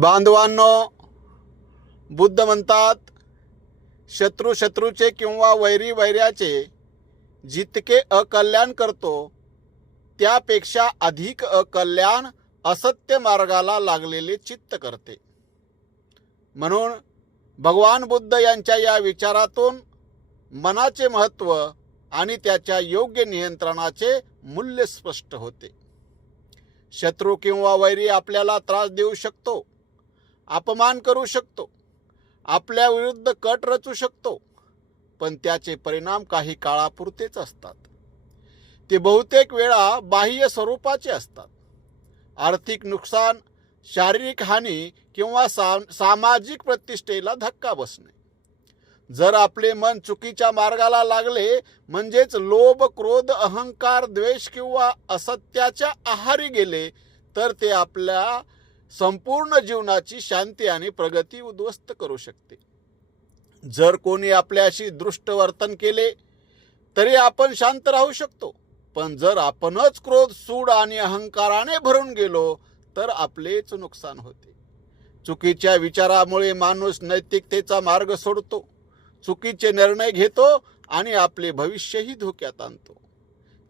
बांधवांनो बुद्ध म्हणतात शत्रू शत्रूचे किंवा वैरी वैऱ्याचे जितके अकल्याण करतो त्यापेक्षा अधिक अकल्याण असत्य मार्गाला लागलेले चित्त करते. म्हणून भगवान बुद्ध यांच्या या विचारातून मनाचे महत्त्व आणि त्याच्या योग्य नियंत्रणाचे मूल्य स्पष्ट होते. शत्रू किंवा वैरी आपल्याला त्रास देऊ शकतो. अपमान करू शकतो. आपल्या विरुद्ध कट रचू शकतो. पण त्याचे परिणाम काही काळापुरतेच असतात. ते बहुतेक वेळा बाह्य स्वरूपाचे असतात. आर्थिक नुकसान शारीरिक हानी किंवा सा सामाजिक प्रतिष्ठेला धक्का बसणे. जर आपले मन चुकीच्या मार्गाला लागले म्हणजेच लोभ क्रोध अहंकार द्वेष किंवा असत्याच्या आहारी गेले तर ते आपल्या संपूर्ण जीवनाची शांती आणि प्रगती उद्ध्वस्त करू शकते. जर कोणी आपल्याशी दृष्ट वर्तन केले तरी आपण शांत राहू शकतो. पण जर आपणच क्रोध सूड आणि अहंकाराने भरून गेलो तर आपलेच नुकसान होते. चुकीच्या विचारामुळे माणूस नैतिकतेचा मार्ग सोडतो चुकीचे निर्णय घेतो आणि आपले भविष्यही धोक्यात आणतो.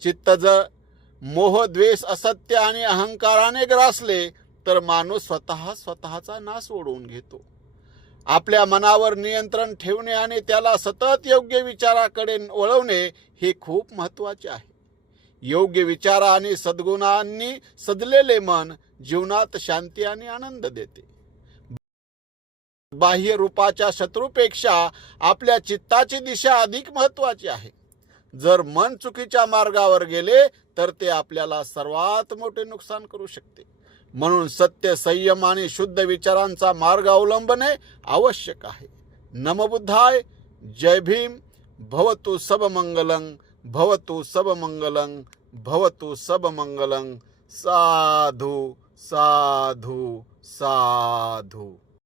चित्त जर मोह द्वेष असत्य आणि अहंकाराने ग्रासले तर माणूस स्वतः स्वतःचा नाश ओढवून घेतो. आपल्या मनावर नियंत्रण ठेवणे आणि त्याला सतत योग्य विचाराकडे वळवणे हे खूप महत्त्वाचे आहे. योग्य विचार आणि सद्गुणांनी सजलेले मन जीवनात शांती आणि आनंद देते. बाह्य रूपाच्या शत्रूपेक्षा आपल्या चित्ताची दिशा अधिक महत्वाची आहे. जर मन चुकीच्या मार्गावर गेले तर ते आपल्याला सर्वात मोठे नुकसान करू शकते. म्हणून सत्य संयम आणि शुद्ध विचारांचा मार्ग अवलंबणे आवश्यक आहे. नमबुद्धाय जय भीम भवतु सबमंगलं भवतु सबमंगलं भवतु सबमंगलं साधू साधू साधू.